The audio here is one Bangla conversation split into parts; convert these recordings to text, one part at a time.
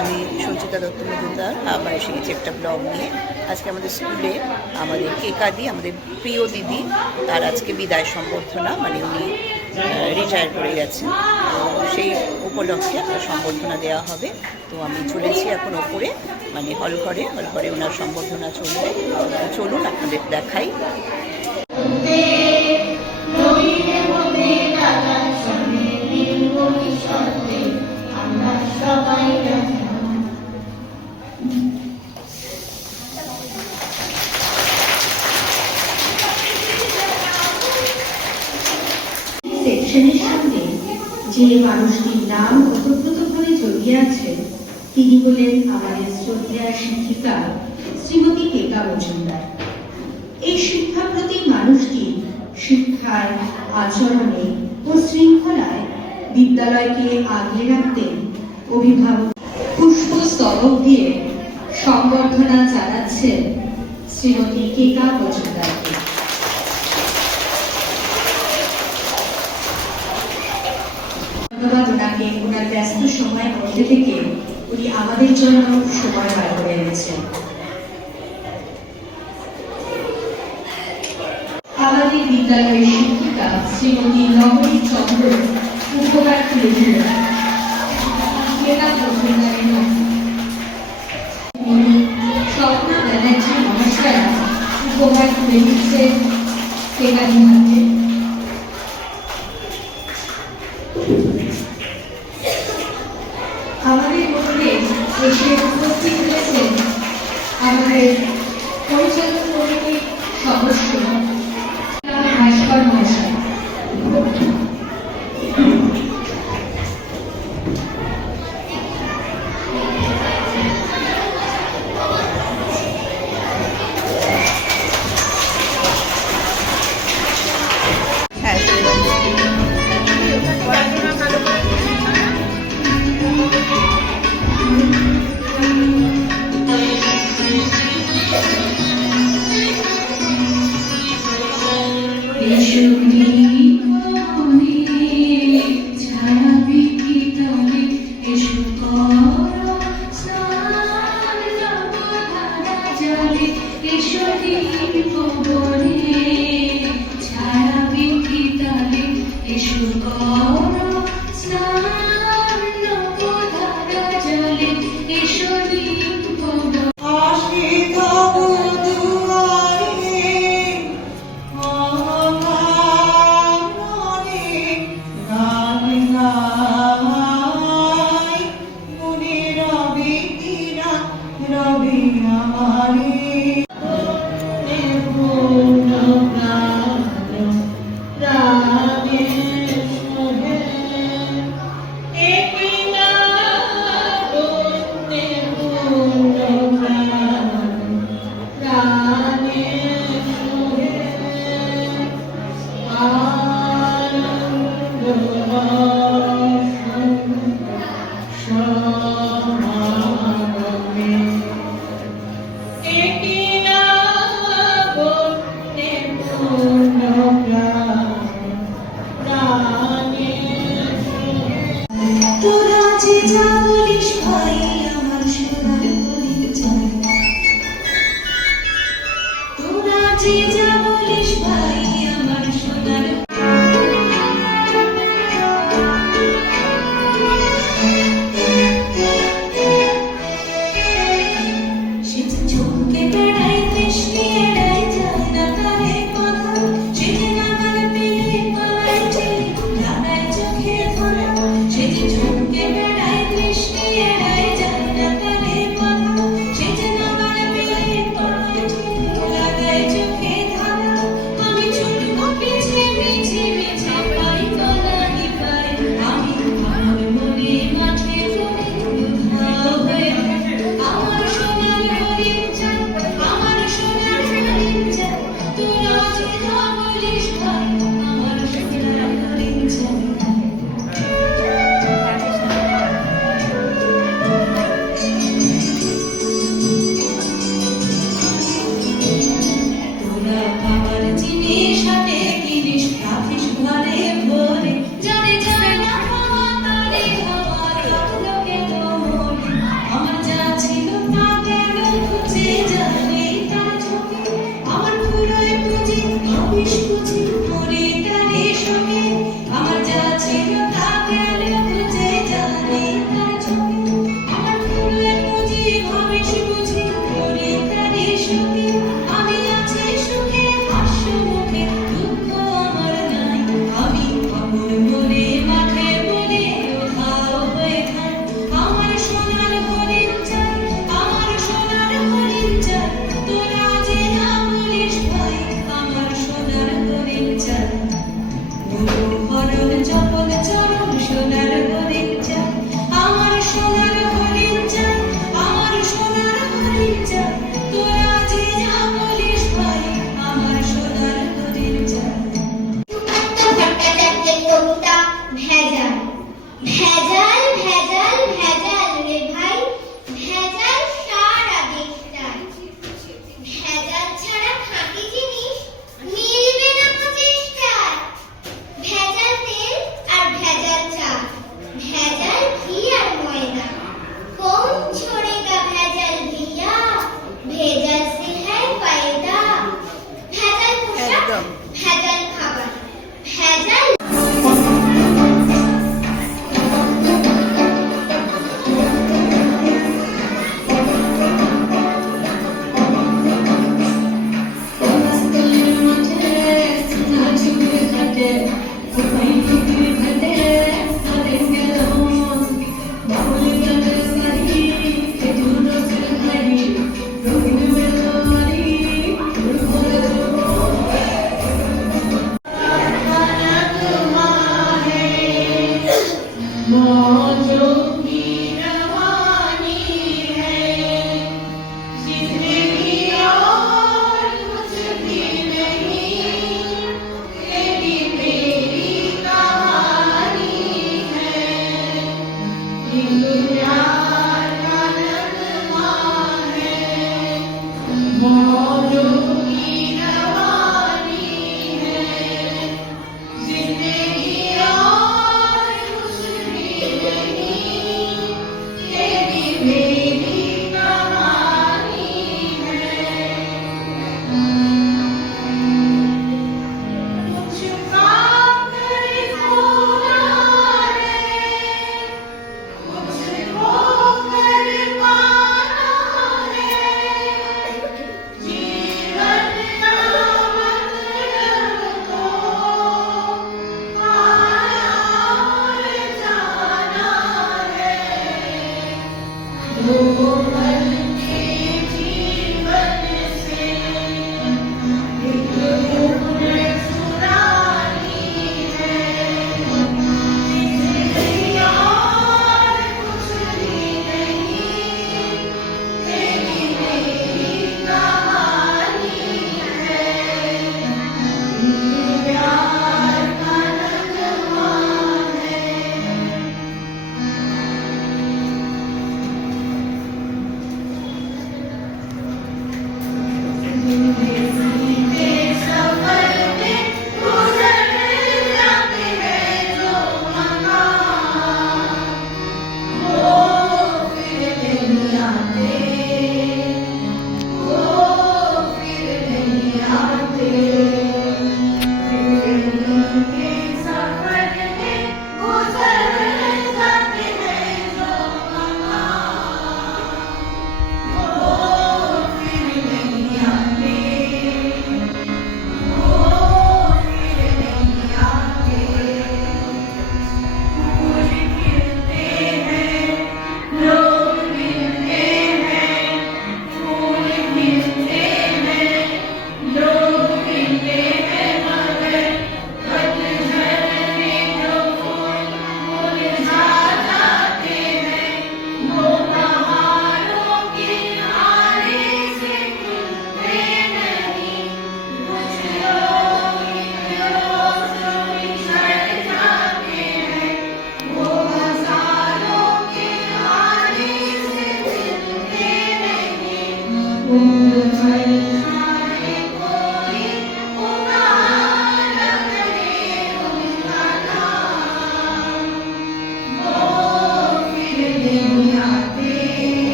আমি সঞ্চিতা দত্ত মজুমদার আবার এসেছি একটা ব্লগ নিয়ে। আজকে আমাদের স্কুলে আমাদের কেকাদি, আমাদের প্রিয় দিদি, তার আজকে বিদায় সম্বর্ধনা, মানে উনি রিটায়ার করে গেছেন, তো সেই উপলক্ষে একটা সম্বর্ধনা দেওয়া হবে। তো আমি চলেছি এখন ওপরে, মানে হল ঘরে ওনার সম্বর্ধনা চলবে। চলুন আপনাদের দেখাই। সেকশনের সঙ্গে যে মানুষটির নাম ওতপ্রোতভাবে জড়িয়ে আছে তিনি হলেন আমাদের শ্রদ্ধেয়া শিক্ষিকা শ্রীমতী কেকা মজুমদার। এই শিক্ষাপ্রতি মানুষটি শিক্ষায়, আচরণে ও শৃঙ্খলায় বিদ্যালয়কে আগলে রাখতেন। অভিভাবক পুষ্পস্তবক দিয়ে সংবর্ধনা জানাচ্ছেন শ্রীমতী কেকা মজুমদারকে। ধন্যবাদ ওনাকে, ওনার ব্যস্ত সময়ের মধ্যে থেকে উনি আমাদের জন্য সময় বার করে এনেছেন। আমাদের বিদ্যালয়ের শিক্ষিকা শ্রীমতী নবনী চন্দ্র উপহার তুলে দিলেন স্বপ্না ব্যানার্জি মহাশয়া উপহার তুলে দিচ্ছেন কেকাদি হাতে। আমাদের মধ্যে এসে উপস্থিত হয়েছেন আমাদের পরিচালক কমিটির সদস্য ভাস্কর মহাশয়। সেদিন ঝুঁকে বেড়ায় কৃষ্ণী এড়ায় যায়।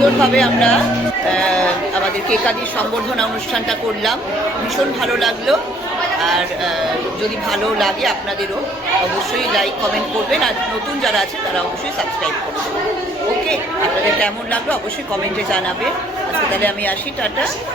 সুন্দরভাবে আমরা আমাদের কেকাদির সম্বর্ধনা অনুষ্ঠানটা করলাম, ভীষণ ভালো লাগলো। আর যদি ভালো লাগে আপনাদেরও অবশ্যই লাইক কমেন্ট করবেন, আর নতুন যারা আছে তারা অবশ্যই সাবস্ক্রাইব করবেন। ওকে, আপনাদের কেমন লাগলো অবশ্যই কমেন্টে জানাবেন। আজকে তাহলে আমি আসি, টাটা।